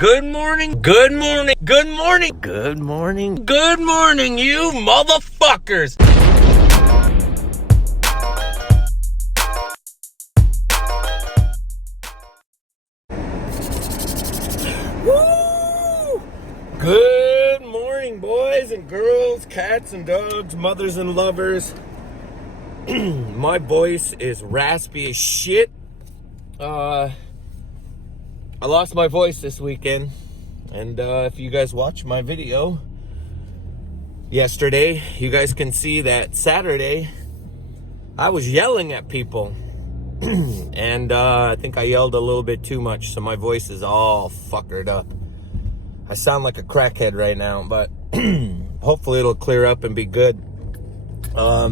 Good morning, good morning, good morning, good morning, good morning, you motherfuckers! Woo! Good morning, boys and girls, cats and dogs, mothers and lovers. My voice is raspy as shit. I lost my voice this weekend, and if you guys watch my video yesterday, you guys can see that Saturday I was yelling at people, and I think I yelled a little bit too much, so my voice is all fuckered up. I sound like a crackhead right now, but hopefully it'll clear up and be good. I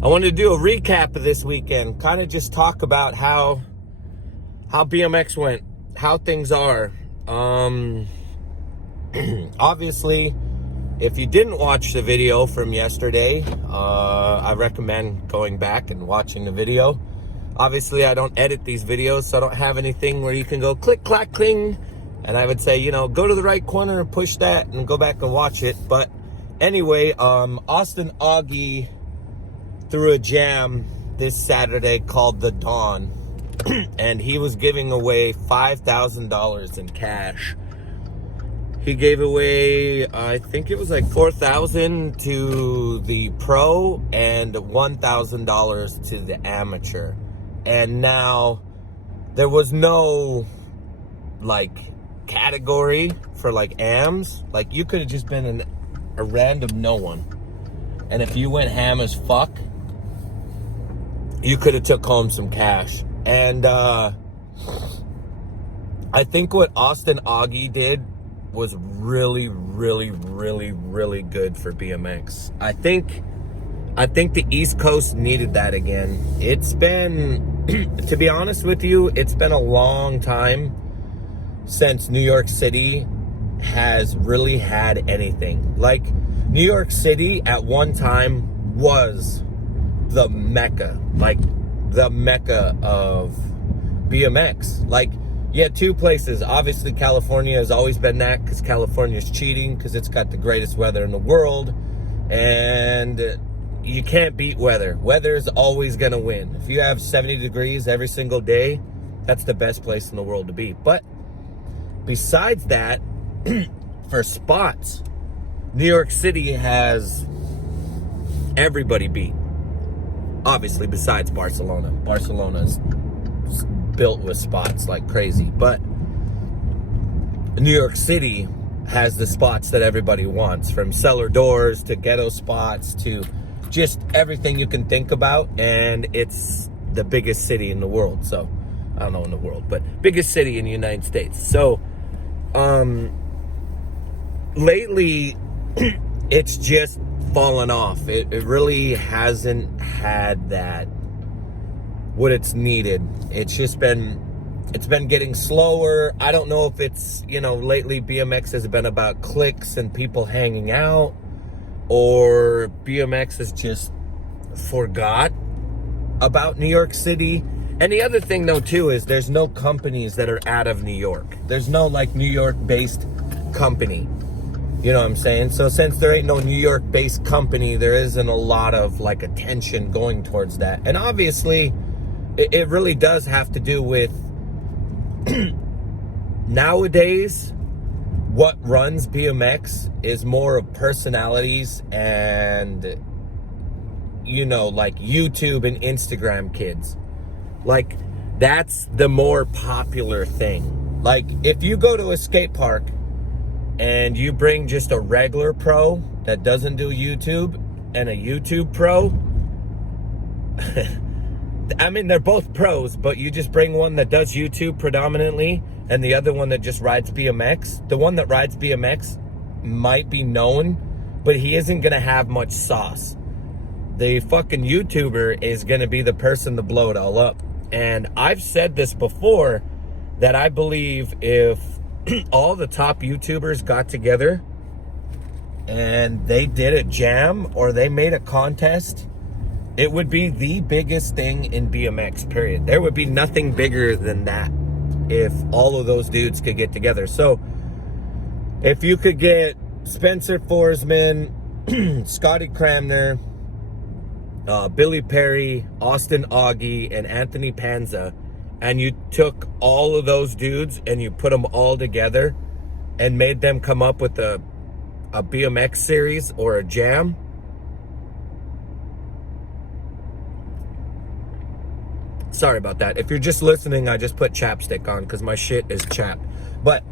wanted to do a recap of this weekend, kind of just talk about how BMX went, how things are. Obviously, if you didn't watch the video from yesterday, I recommend going back and watching the video. Obviously, I don't edit these videos, so I don't have anything where you can go click, clack, cling. And I would say, go to the right corner and push that and go back and watch it. But anyway, Austin Augie threw a jam this Saturday called The Dawn. And he was giving away $5,000 in cash. He gave away, I think it was like $4,000 to the pro and $1,000 to the amateur. And now there was no category for AMs. You could have just been a random no one. And if you went ham as fuck, you could have took home some cash. And I think what Austin Augie did was really, really, really, really good for BMX. I think the East Coast needed that again. It's been, to be honest with you, it's been a long time since New York City has really had anything. New York City at one time was the Mecca. The Mecca of BMX. You had two places. Obviously, California has always been that because California's cheating because it's got the greatest weather in the world. And you can't beat weather. Weather is always going to win. If you have 70 degrees every single day, that's the best place in the world to be. But besides that, for spots, New York City has everybody beat. Obviously, besides Barcelona. Barcelona's built with spots like crazy. But New York City has the spots that everybody wants, from cellar doors to ghetto spots to just everything you can think about. And it's the biggest city in the world. So, I don't know in the world, but biggest city in the United States. So, lately, it's just fallen off. It really hasn't had that, what it's needed. It's been getting slower. I don't know if it's, lately BMX has been about clicks and people hanging out, or BMX has just forgot about New York City. And the other thing though too is there's no companies that are out of New York. There's no New York based company. You know what I'm saying? So since there ain't no New York-based company, there isn't a lot of attention going towards that. And obviously, it really does have to do with nowadays, what runs BMX is more of personalities and, YouTube and Instagram kids. That's the more popular thing. If you go to a skate park and you bring just a regular pro that doesn't do YouTube and a YouTube pro, I mean, they're both pros, but you just bring one that does YouTube predominantly and the other one that just rides BMX. The one that rides BMX might be known, but he isn't going to have much sauce. The fucking YouTuber is going to be the person to blow it all up. And I've said this before, that I believe if all the top YouTubers got together and they did a jam or they made a contest, it would be the biggest thing in BMX, period. There would be nothing bigger than that. if all of those dudes could get together. So if you could get Spencer Forsman, Scotty Cramner, Billy Perry, Austin Augie, and Anthony Panza, and you took all of those dudes and you put them all together and made them come up with a BMX series or a jam, sorry about that. If you're just listening, I just put chapstick on because my shit is chapped. But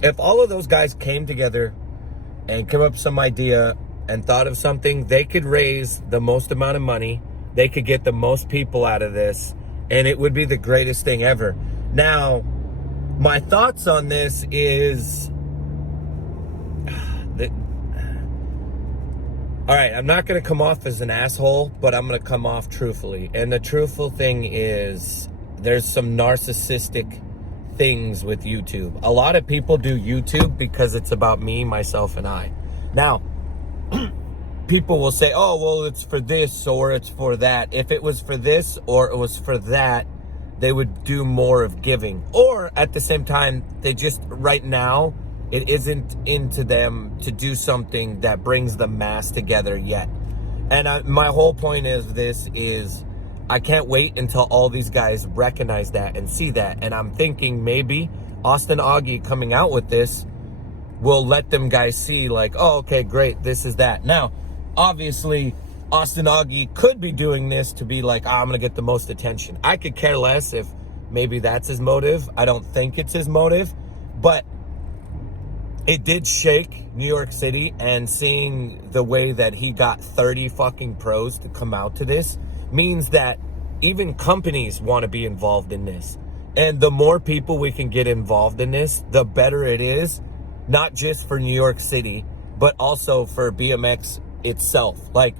if all of those guys came together and came up with some idea and thought of something, they could raise the most amount of money, they could get the most people out of this, and it would be the greatest thing ever. Now, my thoughts on this is that, all right, I'm not going to come off as an asshole, but I'm going to come off truthfully. And the truthful thing is there's some narcissistic things with YouTube. A lot of people do YouTube because it's about me, myself, and I. Now, people will say, oh, well, it's for this or it's for that. If it was for this or it was for that, they would do more of giving. Or at the same time, they just, right now, it isn't into them to do something that brings the mass together yet. And my whole point is this is, I can't wait until all these guys recognize that and see that. And I'm thinking maybe Austin Augie coming out with this will let them guys see like, oh, okay, great, this is that. Now, obviously, Austin Augie could be doing this to be like, oh, I'm going to get the most attention. I could care less if maybe that's his motive. I don't think it's his motive. But it did shake New York City, and seeing the way that he got 30 fucking pros to come out to this means that even companies want to be involved in this. And the more people we can get involved in this, the better it is, not just for New York City, but also for BMX itself. Like,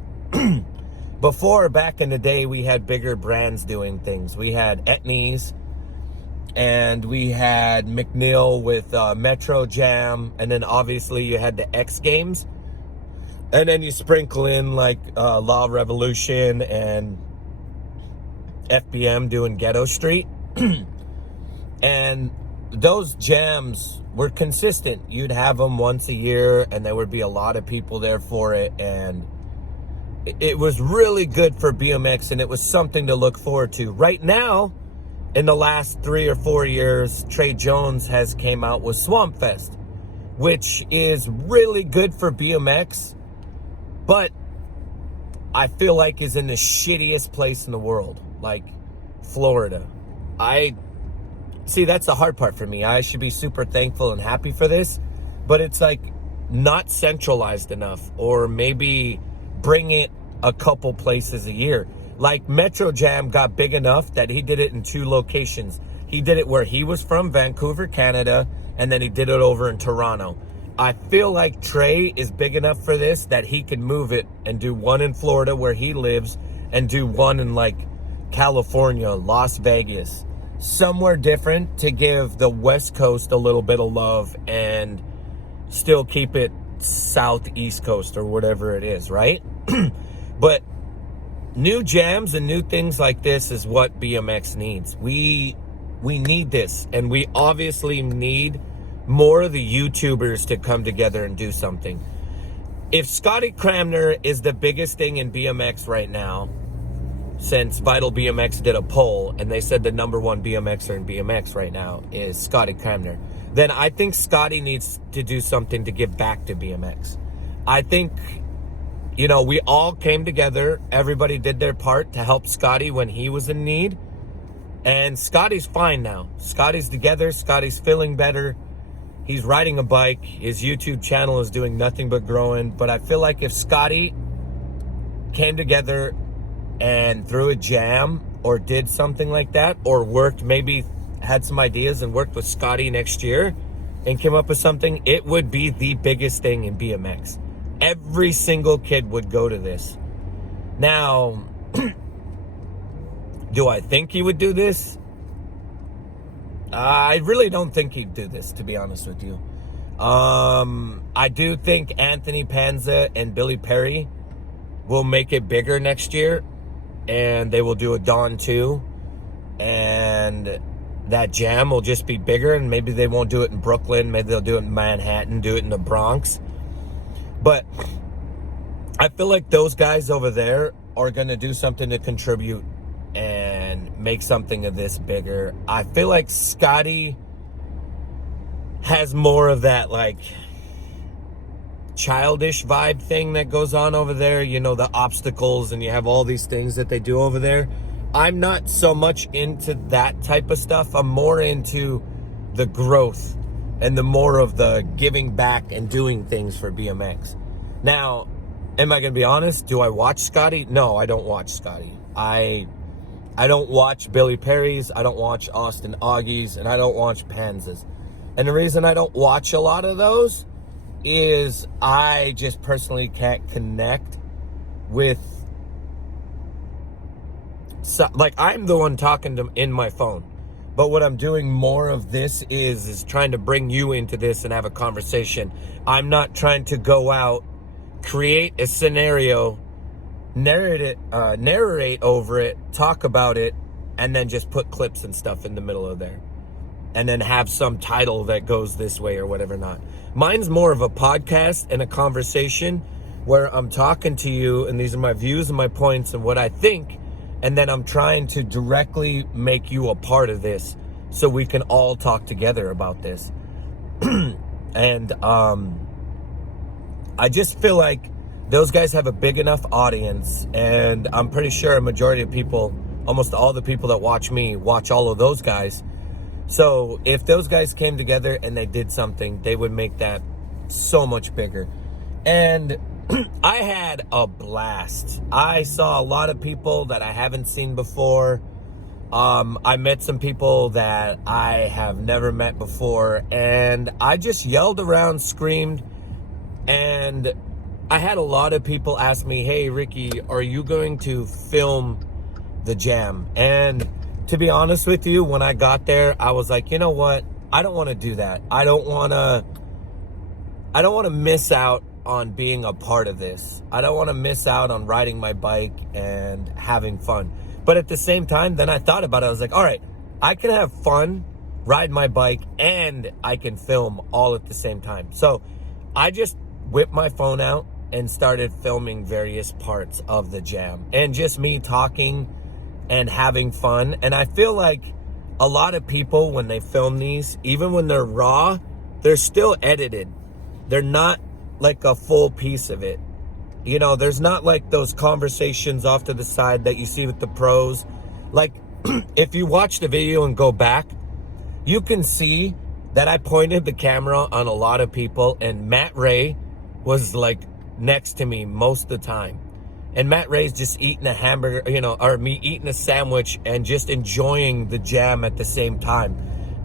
before, back in the day, we had bigger brands doing things. We had Etnies, and we had McNeil with Metro Jam, and then obviously you had the X Games, and then you sprinkle in like Law Revolution and FBM doing Ghetto Street. And those jams were consistent. You'd have them once a year, and there would be a lot of people there for it, and it was really good for BMX, and it was something to look forward to. Right now, in the last 3 or 4 years, Trey Jones has came out with Swamp Fest, which is really good for BMX, but I feel like is in the shittiest place in the world, like Florida. See, that's the hard part for me. I should be super thankful and happy for this, but it's like not centralized enough, or maybe bring it a couple places a year. Like Metro Jam got big enough that he did it in 2 locations. He did it where he was from, Vancouver, Canada, and then he did it over in Toronto. I feel like Trey is big enough for this that he can move it and do one in Florida where he lives, and do one in like California, Las Vegas, somewhere different, to give the West Coast a little bit of love and still keep it Southeast Coast or whatever it is, right? But new jams and new things like this is what BMX needs. We need this, and we obviously need more of the YouTubers to come together and do something. If Scotty Cramner is the biggest thing in BMX right now, since Vital BMX did a poll and they said the #1 BMXer in BMX right now is Scotty Cramner, then I think Scotty needs to do something to give back to BMX. I think, you know, we all came together. Everybody did their part to help Scotty when he was in need. And Scotty's fine now. Scotty's together. Scotty's feeling better. He's riding a bike. His YouTube channel is doing nothing but growing. But I feel like if Scotty came together and threw a jam or did something like that, or worked, maybe had some ideas and worked with Scotty next year and came up with something, it would be the biggest thing in BMX. Every single kid would go to this. Now, do I think he would do this? I really don't think he'd do this, to be honest with you. I do think Anthony Panza and Billy Perry will make it bigger next year, and they will do a Dawn 2. and that jam will just be bigger, and maybe they won't do it in Brooklyn, maybe they'll do it in Manhattan, do it in the Bronx. But I feel like those guys over there are going to do something to contribute and make something of this bigger. I feel like Scotty has more of that like childish vibe thing that goes on over there, you know, the obstacles, and you have all these things that they do over there. I'm not so much into that type of stuff. I'm more into the growth and the more of the giving back and doing things for BMX. Now, am I going to be honest? Do I watch Scotty? No, I don't watch Scotty. I don't watch Billy Perry's, I don't watch Austin Augie's, and I don't watch Panzas. And the reason I don't watch a lot of those is I just personally can't connect with, like, I'm the one talking to in my phone. But what I'm doing more of this is trying to bring you into this and have a conversation. I'm not trying to go out, create a scenario, narrate over it, talk about it, and then just put clips and stuff in the middle of there. And then have some title that goes this way or whatever not. Mine's more of a podcast and a conversation where I'm talking to you, and these are my views and my points and what I think. And then I'm trying to directly make you a part of this so we can all talk together about this. And I just feel like those guys have a big enough audience, and I'm pretty sure a majority of people, almost all the people that watch me, watch all of those guys. So if those guys came together and they did something, they would make that so much bigger. And I had a blast. I saw a lot of people that I haven't seen before. I met some people that I have never met before, and I just yelled around, screamed, and I had a lot of people ask me, hey, Ricky, are you going to film the jam? And to be honest with you, when I got there, I was like, you know what? I don't want to do that. I don't want to miss out on being a part of this. I don't want to miss out on riding my bike and having fun. But at the same time, then I thought about it. I was like, all right, I can have fun, ride my bike, and I can film all at the same time. So I just whipped my phone out and started filming various parts of the jam, and just me talking and having fun. And I feel like a lot of people, when they film these, even when they're raw, they're still edited. They're not like a full piece of it. You know, there's not like those conversations off to the side that you see with the pros. Like, if you watch the video and go back, you can see that I pointed the camera on a lot of people, and Matt Ray was like next to me most of the time. And Matt Ray's just eating a hamburger, you know, or me eating a sandwich and just enjoying the jam at the same time.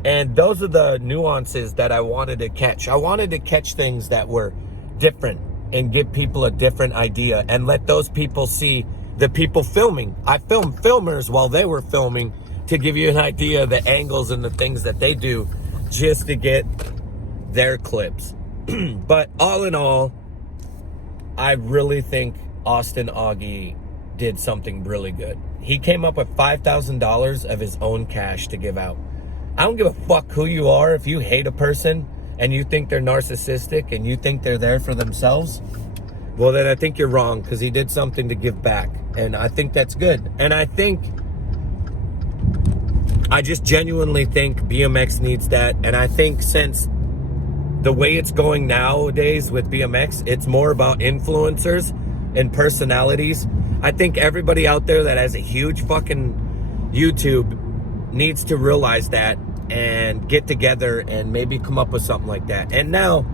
And those are the nuances that I wanted to catch. I wanted to catch things that were different and give people a different idea, and let those people see the people filming. I filmed filmers while they were filming to give you an idea of the angles and the things that they do just to get their clips. But all in all, I really think Austin Augie did something really good. He came up with $5,000 of his own cash to give out. I don't give a fuck who you are. If you hate a person and you think they're narcissistic and you think they're there for themselves, well, then I think you're wrong, because he did something to give back. And I think that's good. And I just genuinely think BMX needs that. And I think since the way it's going nowadays with BMX, it's more about influencers and personalities. I think everybody out there that has a huge fucking YouTube needs to realize that and get together and maybe come up with something like that. And now,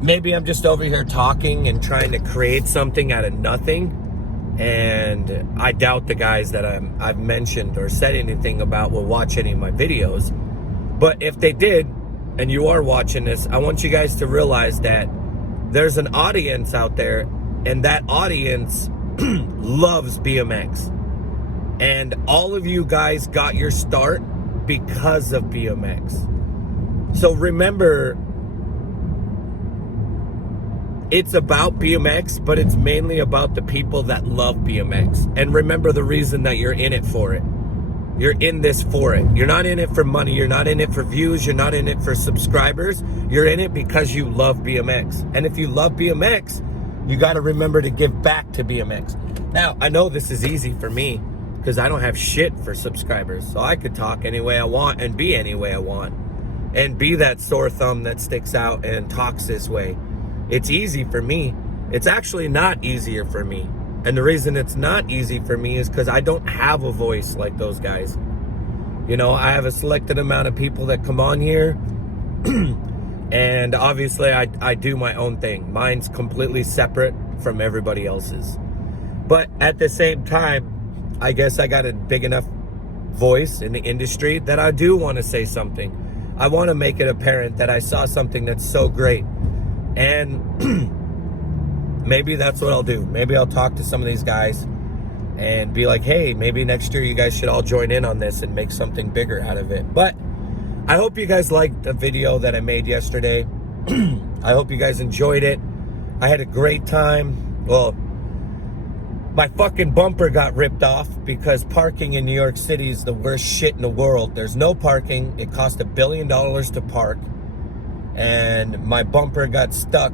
maybe I'm just over here talking and trying to create something out of nothing. And I doubt the guys that I've mentioned or said anything about will watch any of my videos. But if they did, and you are watching this, I want you guys to realize that there's an audience out there, and that audience loves BMX. And all of you guys got your start because of BMX. So remember, it's about BMX, but it's mainly about the people that love BMX. And remember the reason that you're in it for it. you're in this for it. You're not in it for money. You're not in it for views. You're not in it for subscribers. You're in it because you love BMX. And if you love BMX, you got to remember to give back to BMX. Now, I know this is easy for me because I don't have shit for subscribers. So I could talk any way I want and be any way I want. And be that sore thumb that sticks out and talks this way. It's easy for me. It's actually not easier for me. And the reason it's not easy for me is because I don't have a voice like those guys. You know, I have a selected amount of people that come on here. And obviously I do my own thing. Mine's completely separate from everybody else's. But at the same time, I guess I got a big enough voice in the industry that I do want to say something. I want to make it apparent that I saw something that's so great. And maybe that's what I'll do. Maybe I'll talk to some of these guys and be like, hey, maybe next year you guys should all join in on this and make something bigger out of it. But I hope you guys liked the video that I made yesterday. I hope you guys enjoyed it. I had a great time. Well, my fucking bumper got ripped off because parking in New York City is the worst shit in the world. There's no parking. It cost $1 billion to park. And my bumper got stuck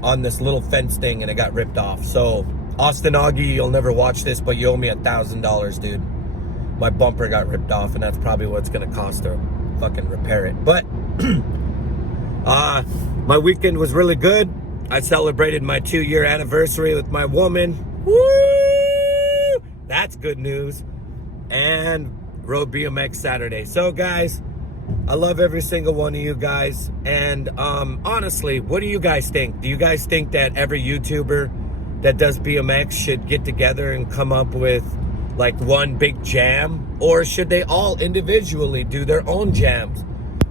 on this little fence thing and it got ripped off. So Austin Augie, you'll never watch this, but you owe me $1,000, dude. My bumper got ripped off and that's probably what it's gonna cost to fucking repair it. But my weekend was really good. I celebrated my 2-year anniversary with my woman. Woo! That's good news. And rode BMX Saturday. So guys, I love every single one of you guys. And honestly, what do you guys think? Do you guys think that every YouTuber that does BMX should get together and come up with like one big jam? Or should they all individually do their own jams?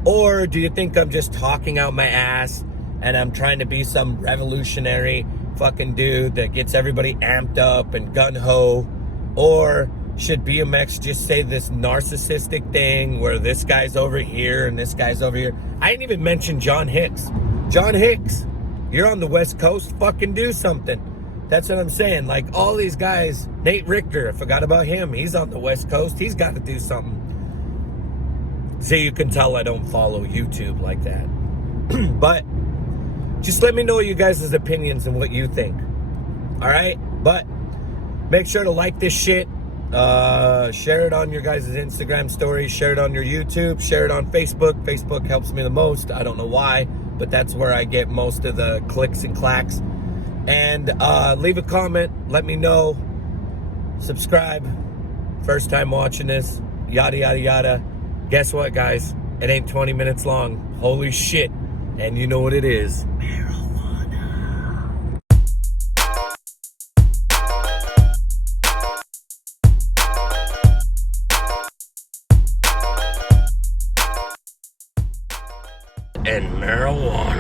Or do you think I'm just talking out my ass and I'm trying to be some revolutionary fucking dude that gets everybody amped up and gung-ho? Or should BMX just say this narcissistic thing where this guy's over here and this guy's over here? I didn't even mention John Hicks. John Hicks, you're on the West Coast, fucking do something. That's what I'm saying. Like all these guys, Nate Richter, I forgot about him. He's on the West Coast. He's got to do something. So you can tell I don't follow YouTube like that. But just let me know you guys' opinions and what you think. All right? But make sure to like this shit. Share it on your guys' Instagram stories. Share it on your YouTube. Share it on Facebook. Facebook helps me the most. I don't know why, but that's where I get most of the clicks and clacks. And leave a comment. Let me know. Subscribe. First time watching this. Yada, yada, yada. Guess what, guys? It ain't 20 minutes long. Holy shit. And you know what it is. Marijuana. And marijuana.